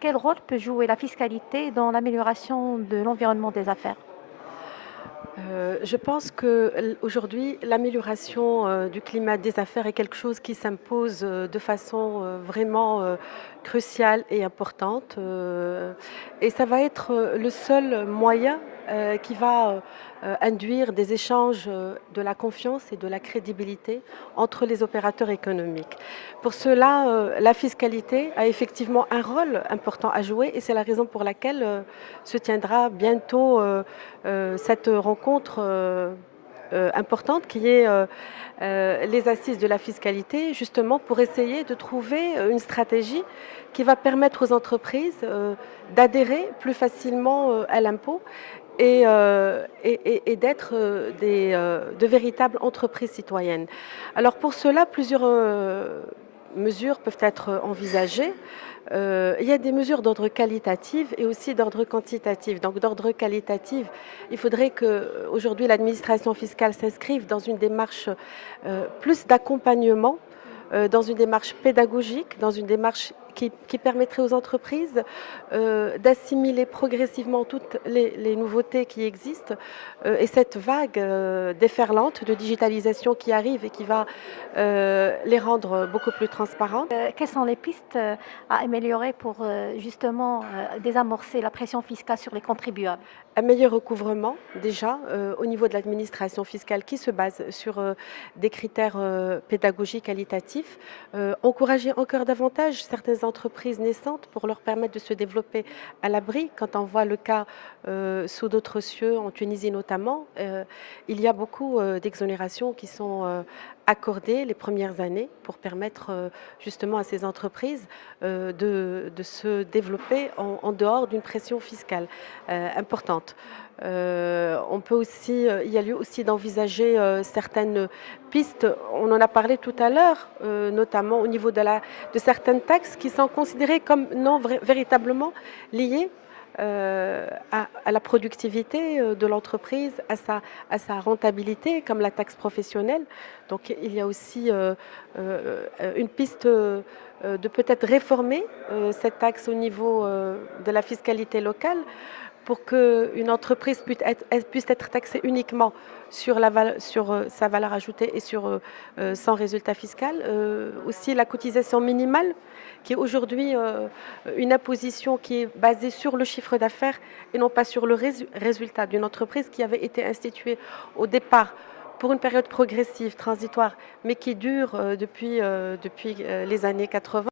Quel rôle peut jouer la fiscalité dans l'amélioration de l'environnement des affaires? Je pense qu'aujourd'hui, l'amélioration, du climat des affaires est quelque chose qui s'impose, de façon, vraiment, cruciale et importante, et ça va être, le seul moyen, qui va, induire des échanges, de la confiance et de la crédibilité entre les opérateurs économiques. Pour cela, la fiscalité a effectivement un rôle important à jouer et c'est la raison pour laquelle, se tiendra bientôt, cette rencontre importante qui est les assises de la fiscalité, justement pour essayer de trouver une stratégie qui va permettre aux entreprises d'adhérer plus facilement à l'impôt et d'être de véritables entreprises citoyennes. Alors pour cela, plusieurs mesures peuvent être envisagées. Il y a des mesures d'ordre qualitatif et aussi d'ordre quantitatif. Donc d'ordre qualitatif, il faudrait qu'aujourd'hui l'administration fiscale s'inscrive dans une démarche, plus d'accompagnement, dans une démarche pédagogique, dans une démarche qui permettrait aux entreprises, d'assimiler progressivement toutes les nouveautés qui existent, et cette vague, déferlante de digitalisation qui arrive et qui va, les rendre beaucoup plus transparentes. Quelles sont les pistes, à améliorer pour, justement, désamorcer la pression fiscale sur les contribuables? Un meilleur recouvrement déjà, au niveau de l'administration fiscale qui se base sur, des critères, pédagogiques qualitatifs. Encourager encore davantage certaines entreprises naissantes pour leur permettre de se développer à l'abri. Quand on voit le cas, sous d'autres cieux, en Tunisie notamment, il y a beaucoup, d'exonérations qui sont, accordées les premières années pour permettre, justement à ces entreprises, de se développer en dehors d'une pression fiscale, importante. On peut aussi, il y a lieu aussi d'envisager, certaines pistes. On en a parlé tout à l'heure, notamment au niveau de certaines taxes qui sont considérées comme non véritablement liées, à la productivité, de l'entreprise, à sa rentabilité, comme la taxe professionnelle. Donc il y a aussi, une piste, de peut-être réformer, cette taxe au niveau, de la fiscalité locale pour qu'une entreprise puisse être taxée uniquement sur sa valeur ajoutée et sur, son résultat fiscal. Aussi la cotisation minimale qui est aujourd'hui, une imposition qui est basée sur le chiffre d'affaires et non pas sur le résultat d'une entreprise qui avait été instituée au départ pour une période progressive, transitoire, mais qui dure, depuis les années 80.